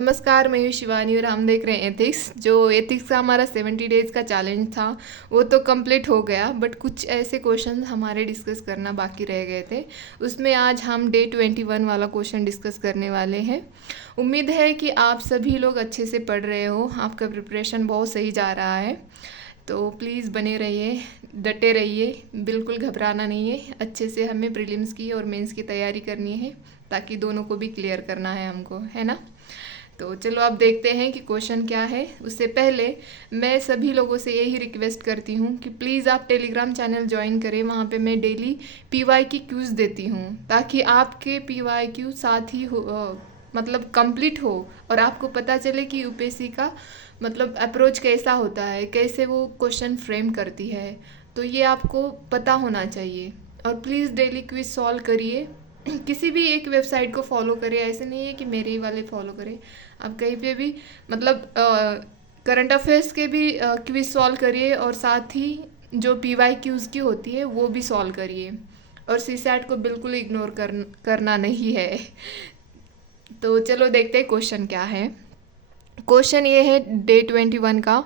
नमस्कार, मैं हूँ शिवानी और हम देख रहे हैं एथिक्स। जो एथिक्स का हमारा 70 डेज़ का चैलेंज था वो तो कंप्लीट हो गया, बट कुछ ऐसे क्वेश्चन हमारे डिस्कस करना बाकी रह गए थे। उसमें आज हम डे 21 वाला क्वेश्चन डिस्कस करने वाले हैं। उम्मीद है कि आप सभी लोग अच्छे से पढ़ रहे हो, आपका प्रिपरेशन बहुत सही जा रहा है। तो प्लीज़ बने रहिए, डटे रहिए, बिल्कुल घबराना नहीं है। अच्छे से हमें प्रीलिम्स की और मेंस की तैयारी करनी है ताकि दोनों को भी क्लियर करना है हमको, है ना। तो चलो अब देखते हैं कि क्वेश्चन क्या है। उससे पहले मैं सभी लोगों से यही रिक्वेस्ट करती हूँ कि प्लीज़ आप टेलीग्राम चैनल ज्वाइन करें। वहाँ पे मैं डेली पीवाई की क्यूज़ देती हूँ ताकि आपके पीवाई क्यू साथ ही मतलब कंप्लीट हो और आपको पता चले कि यूपीएससी का मतलब अप्रोच कैसा होता है, कैसे वो क्वेश्चन फ्रेम करती है। तो ये आपको पता होना चाहिए। और प्लीज़ डेली क्विज सॉल्व करिए। किसी भी एक वेबसाइट को फॉलो करें, ऐसे नहीं है कि मेरे ही वाले फॉलो करें। आप कहीं पे भी मतलब करंट अफेयर्स के भी क्विज सॉल्व करिए और साथ ही जो पीवाई क्यूज़ की होती है वो भी सॉल्व करिए। और सीसैट को बिल्कुल इग्नोर करना नहीं है। तो चलो देखते हैं क्वेश्चन क्या है। क्वेश्चन ये है डे 21 का,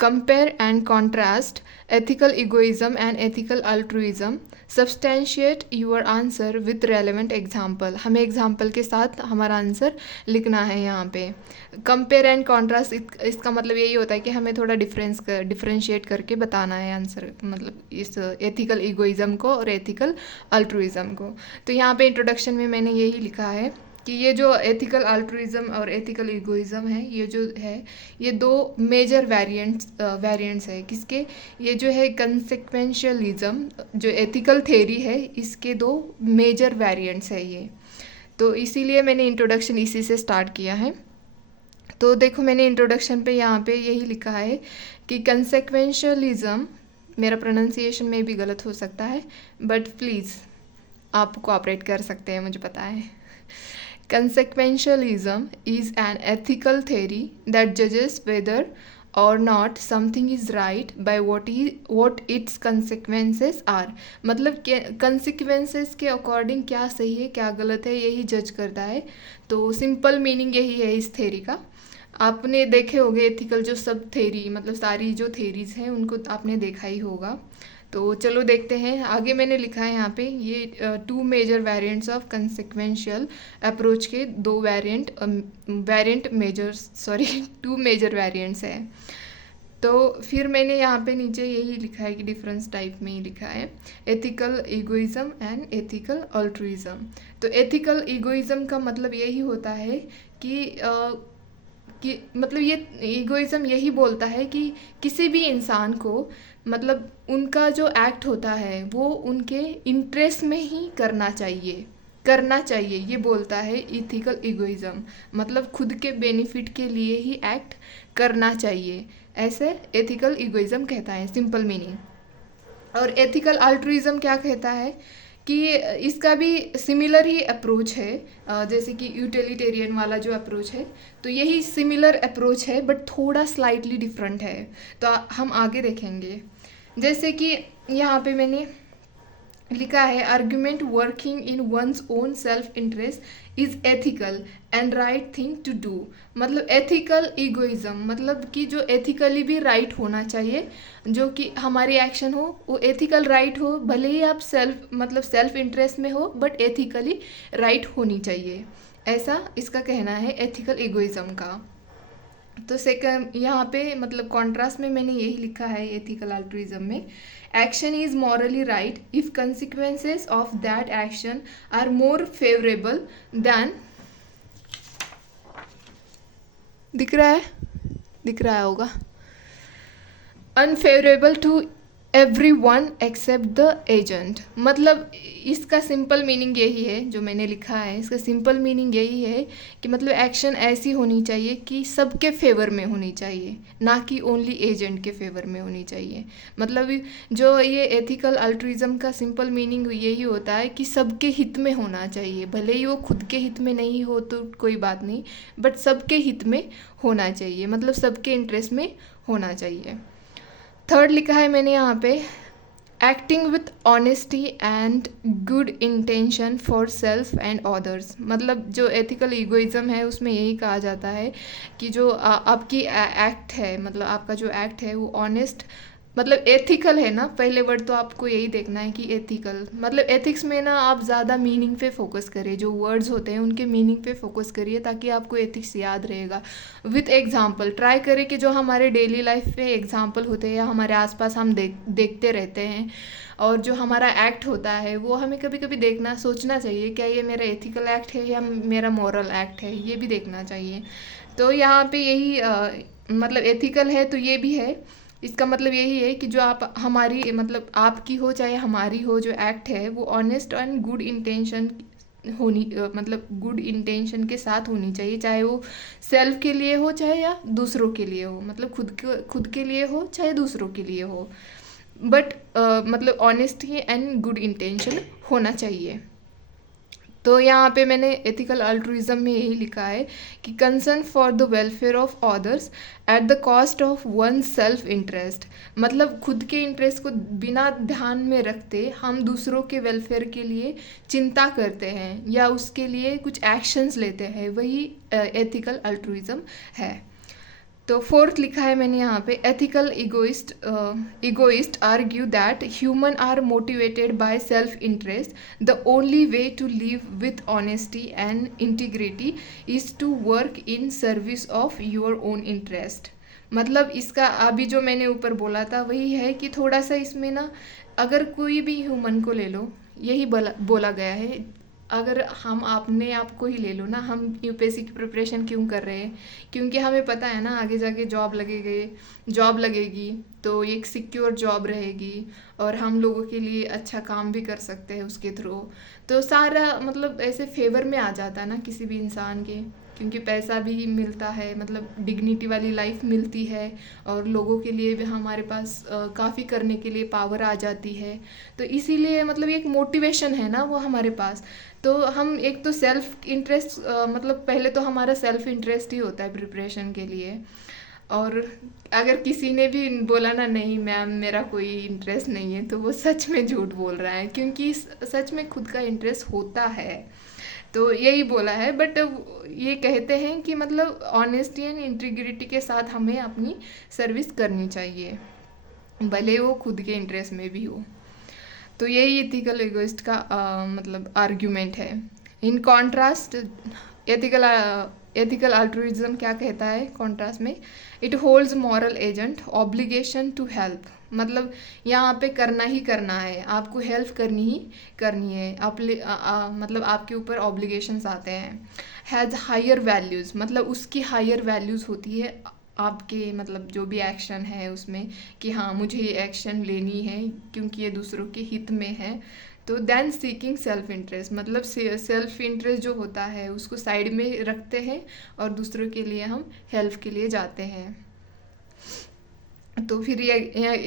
compare and contrast ethical egoism and ethical altruism, substantiate your answer with relevant example. हमें एग्जाम्पल के साथ हमारा आंसर लिखना है यहाँ पे। कंपेयर एंड कॉन्ट्रास्ट इसका मतलब यही होता है कि हमें थोड़ा डिफ्रेंशिएट करके बताना है आंसर, मतलब इस एथिकल इगोइज्म को और एथिकल अल्ट्रुइज्म को। तो यहाँ पे इंट्रोडक्शन में मैंने यही लिखा है कि ये जो एथिकल अल्ट्रुइज्म और एथिकल इगोइज्म है, ये जो है ये दो मेजर वेरिएंट्स है किसके। ये जो है कंसेक्वेंशियलिज्म, जो एथिकल थ्योरी है, इसके दो मेजर वेरिएंट्स है ये। तो इसीलिए मैंने इंट्रोडक्शन इसी से स्टार्ट किया है। तो देखो मैंने इंट्रोडक्शन पे यहाँ पे यही लिखा है कि कंसेक्वेंशियलिज्म, मेरा प्रोनाउंसिएशन में भी गलत हो सकता है बट प्लीज़ आप कोऑपरेट कर सकते हैं, मुझे पता है। Consequentialism is an ethical theory that judges whether or not something is right by what its consequences are। मतलब consequences के अकॉर्डिंग क्या सही है क्या गलत है यही जज करता है। तो सिंपल मीनिंग यही है इस थेरी का। आपने देखे होंगे एथिकल जो सब थेरी, मतलब सारी जो थेरीज हैं उनको आपने देखा ही होगा। तो चलो देखते हैं आगे। मैंने लिखा है यहाँ पे ये two major variants of consequential approach के दो टू मेजर वेरिएंट्स है। तो फिर मैंने यहाँ पे नीचे यही लिखा है कि डिफरेंस टाइप में ही लिखा है, ethical egoism and ethical altruism. तो एथिकल इगोइज्म का मतलब यही होता है कि मतलब ये ईगोइज्म यही बोलता है कि किसी भी इंसान को मतलब उनका जो एक्ट होता है वो उनके इंटरेस्ट में ही करना चाहिए, ये बोलता है इथिकल इगोइज्म। मतलब खुद के बेनिफिट के लिए ही एक्ट करना चाहिए, ऐसे एथिकल इगोइज्म कहता है, सिंपल मीनिंग। और एथिकल अल्ट्रुइज्म क्या कहता है कि इसका भी सिमिलर ही अप्रोच है, जैसे कि यूटिलिटेरियन वाला जो अप्रोच है, तो यही सिमिलर अप्रोच है बट थोड़ा स्लाइटली डिफरेंट है। तो हम आगे देखेंगे। जैसे कि यहाँ पे मैंने लिखा है, argument working in one's own self interest is ethical and right thing to do. मतलब एथिकल इगोइज्म मतलब कि जो एथिकली भी राइट होना चाहिए, जो कि हमारी एक्शन हो वो एथिकल राइट हो, भले ही आप सेल्फ इंटरेस्ट में हो बट एथिकली राइट होनी चाहिए, ऐसा इसका कहना है एथिकल इगोइज्म का। तो सेकंड यहाँ पे मतलब कॉन्ट्रास्ट में मैंने यही लिखा है एथिकल अल्ट्रुइज्म में, action is morally right if consequences of that action are more favourable than, दिख रहा होगा, unfavourable to every one except the agent. मतलब इसका सिंपल मीनिंग यही है, जो मैंने लिखा है इसका सिंपल मीनिंग यही है कि मतलब एक्शन ऐसी होनी चाहिए कि सबके फेवर में होनी चाहिए, ना कि ओनली एजेंट के फेवर में होनी चाहिए। मतलब जो ये एथिकल अल्ट्रुइज्म का सिंपल मीनिंग यही होता है कि सबके हित में होना चाहिए, भले ही वो खुद के हित में नहीं हो तो कोई बात नहीं, बट सबके हित में होना चाहिए, मतलब सबके इंटरेस्ट में होना चाहिए। थर्ड लिखा है मैंने यहाँ पे, acting with honesty and good intention for self and others. मतलब जो एथिकल ईगोइज्म है उसमें यही कहा जाता है कि जो आपकी एक्ट है, मतलब आपका जो एक्ट है वो ऑनेस्ट, मतलब एथिकल है ना। पहले वर्ड तो आपको यही देखना है कि एथिकल, मतलब एथिक्स में ना आप ज़्यादा मीनिंग पे फोकस करिए, जो वर्ड्स होते हैं उनके मीनिंग पे फोकस करिए ताकि आपको एथिक्स याद रहेगा। विथ एग्जांपल ट्राई करें कि जो हमारे डेली लाइफ पे एग्जांपल होते हैं या हमारे आसपास हम देखते रहते हैं, और जो हमारा एक्ट होता है वो हमें कभी कभी देखना, सोचना चाहिए क्या ये मेरा एथिकल एक्ट है या मेरा मॉरल एक्ट है, ये भी देखना चाहिए। तो यहाँ पे यही मतलब एथिकल है तो ये भी है। इसका मतलब यही है कि जो आप हमारी, मतलब आपकी हो चाहे हमारी हो, जो एक्ट है वो ऑनेस्ट एंड गुड इंटेंशन होनी, मतलब गुड इंटेंशन के साथ होनी चाहिए, चाहे वो सेल्फ के लिए हो चाहे या दूसरों के लिए हो, मतलब खुद के लिए हो चाहे दूसरों के लिए हो, बट मतलब ऑनेस्टी एंड गुड इंटेंशन होना चाहिए। तो यहाँ पे मैंने एथिकल अल्ट्रुइज्म में यही लिखा है कि concern for the welfare of others at the cost of one self interest. मतलब खुद के इंटरेस्ट को बिना ध्यान में रखते हम दूसरों के वेलफेयर के लिए चिंता करते हैं या उसके लिए कुछ एक्शंस लेते हैं, वही एथिकल अल्ट्रुइज्म है। तो फोर्थ लिखा है मैंने यहाँ पे, ethical egoist argue that human are motivated by self interest, the only way to live with honesty and integrity is to work in service of your own interest. मतलब इसका अभी जो मैंने ऊपर बोला था वही है कि थोड़ा सा इसमें ना, अगर कोई भी ह्यूमन को ले लो, यही बोला गया है। अगर हम अपने आप को ही ले लो ना, हम यूपीएससी की प्रिपरेशन क्यों कर रहे हैं? क्योंकि हमें पता है ना आगे जाके जॉब लगेगी तो एक सिक्योर जॉब रहेगी और हम लोगों के लिए अच्छा काम भी कर सकते हैं उसके थ्रू। तो सारा मतलब ऐसे फेवर में आ जाता है ना किसी भी इंसान के, क्योंकि पैसा भी मिलता है, मतलब डिग्निटी वाली लाइफ मिलती है, और लोगों के लिए भी हमारे पास काफ़ी करने के लिए पावर आ जाती है। तो इसीलिए मतलब एक मोटिवेशन है ना वो हमारे पास। तो हम एक तो सेल्फ इंटरेस्ट, मतलब पहले तो हमारा सेल्फ इंटरेस्ट ही होता है प्रिपरेशन के लिए। और अगर किसी ने भी बोला ना नहीं मैम मेरा कोई इंटरेस्ट नहीं है, तो वो सच में झूठ बोल रहा है, क्योंकि सच में खुद का इंटरेस्ट होता है। तो यही बोला है, बट ये कहते हैं कि मतलब ऑनेस्टी एंड इंटीग्रिटी के साथ हमें अपनी सर्विस करनी चाहिए, भले वो खुद के इंटरेस्ट में भी हो। तो यही एथिकल इगोइस्ट का मतलब आर्ग्यूमेंट है। इन कॉन्ट्रास्ट एथिकल अल्ट्रुइज्म क्या कहता है कॉन्ट्रास्ट में, it holds moral agent obligation to help. मतलब यहाँ पे करना ही करना है, आपको हेल्प करनी ही करनी है, मतलब आपके ऊपर ऑब्लिगेशंस आते हैं। हैज़ हायर वैल्यूज़, मतलब उसकी हायर वैल्यूज़ होती है आपके, मतलब जो भी एक्शन है उसमें, कि हाँ मुझे ये एक्शन लेनी है क्योंकि ये दूसरों के हित में है। तो देन सीकिंग सेल्फ इंटरेस्ट, मतलब सेल्फ इंटरेस्ट जो होता है उसको साइड में रखते हैं और दूसरों के लिए हम हेल्प के लिए जाते हैं। तो फिर ये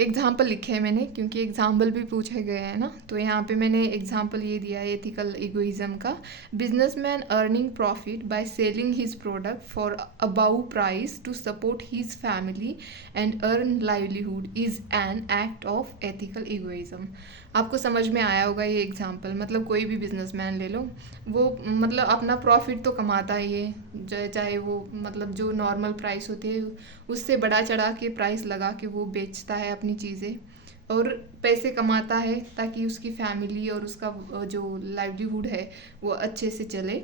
एग्जाम्पल लिखे हैं मैंने, क्योंकि एग्जाम्पल भी पूछे गए हैं ना, तो यहाँ पे मैंने एग्जाम्पल ये दिया है एथिकल इगोइज्म का। Businessman earning profit by selling his product for above price to support his family and earn livelihood is an act of ethical egoism. आपको समझ में आया होगा ये एग्जाम्पल, मतलब कोई भी बिजनेसमैन ले लो, वो मतलब अपना प्रॉफिट तो कमाता ही है, चाहे वो मतलब जो नॉर्मल प्राइस होती है उससे बढ़ा चढ़ा के प्राइस लगा के वो बेचता है अपनी चीज़ें और पैसे कमाता है ताकि उसकी फैमिली और उसका जो लाइवलीहुड है वो अच्छे से चले।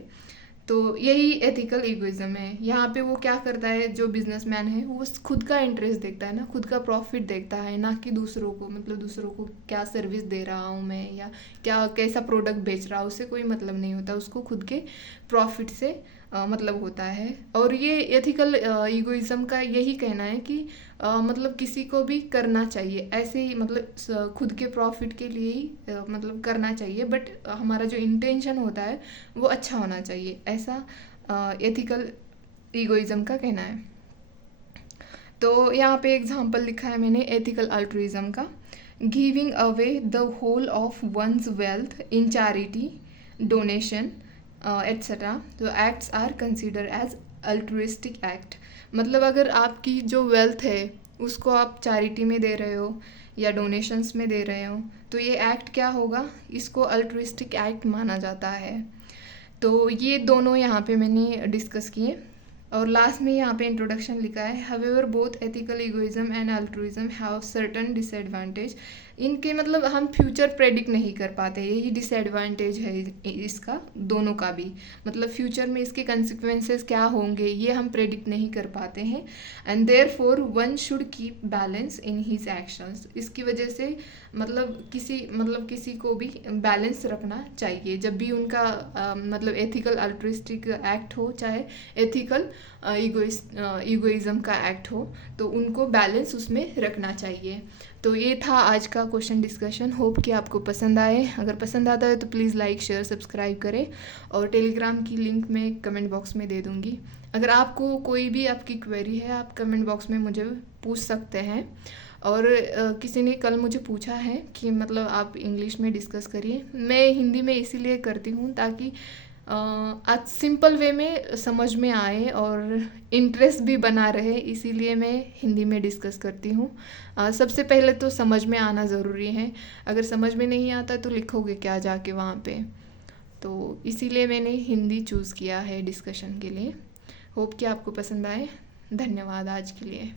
तो यही एथिकल इगोइज्म है। यहाँ पे वो क्या करता है, जो बिजनेसमैन है वो खुद का इंटरेस्ट देखता है ना, खुद का प्रॉफिट देखता है, ना कि दूसरों को, मतलब दूसरों को क्या सर्विस दे रहा हूँ मैं या क्या कैसा प्रोडक्ट बेच रहा हूँ, उससे कोई मतलब नहीं होता, उसको खुद के प्रॉफिट से मतलब होता है। और ये एथिकल इगोइज्म का यही कहना है कि मतलब किसी को भी करना चाहिए ऐसे ही, मतलब खुद के प्रॉफिट के लिए ही मतलब करना चाहिए, बट हमारा जो इंटेंशन होता है वो अच्छा होना चाहिए, ऐसा एथिकल इगोइज्म का कहना है। तो यहाँ पे एग्जांपल लिखा है मैंने एथिकल अल्ट्रुइज्म का, giving away the whole of one's wealth in charity donation etcetera, तो acts are consider as altruistic act. मतलब अगर आपकी जो वेल्थ है उसको आप चैरिटी में दे रहे हो या डोनेशंस में दे रहे हो, तो ये एक्ट क्या होगा, इसको अल्ट्रुइस्टिक एक्ट माना जाता है। तो ये दोनों यहाँ पे मैंने डिस्कस किए। और लास्ट में यहाँ पे इंट्रोडक्शन लिखा है, however both ethical egoism and altruism have certain disadvantage. इनके मतलब हम फ्यूचर प्रेडिक्ट नहीं कर पाते, यही डिसएडवांटेज है इसका, दोनों का भी। मतलब फ्यूचर में इसके कंसिक्वेंसेस क्या होंगे ये हम प्रेडिक्ट नहीं कर पाते हैं। And therefore one should keep balance in his actions. इसकी वजह से मतलब किसी को भी बैलेंस रखना चाहिए जब भी उनका मतलब एथिकल अल्ट्रुइस्टिक एक्ट हो, चाहे एथिकल इगोइज्म का एक्ट हो, तो उनको बैलेंस उसमें रखना चाहिए। तो ये था आज का क्वेश्चन डिस्कशन। होप कि आपको पसंद आए। अगर पसंद आता है तो प्लीज़ लाइक शेयर सब्सक्राइब करें, और टेलीग्राम की लिंक मैं कमेंट बॉक्स में दे दूँगी। अगर आपको कोई भी आपकी क्वेरी है, आप कमेंट बॉक्स में मुझे पूछ सकते हैं। और किसी ने कल मुझे पूछा है कि मतलब आप इंग्लिश में डिस्कस करिए, मैं हिंदी में इसीलिए करती हूँ ताकि आज सिंपल वे में समझ में आए और इंटरेस्ट भी बना रहे, इसीलिए मैं हिंदी में डिस्कस करती हूँ। सबसे पहले तो समझ में आना ज़रूरी है। अगर समझ में नहीं आता तो लिखोगे क्या जाके वहाँ पे। तो इसीलिए मैंने हिंदी चूज़ किया है डिस्कशन के लिए। होप कि आपको पसंद आए। धन्यवाद आज के लिए।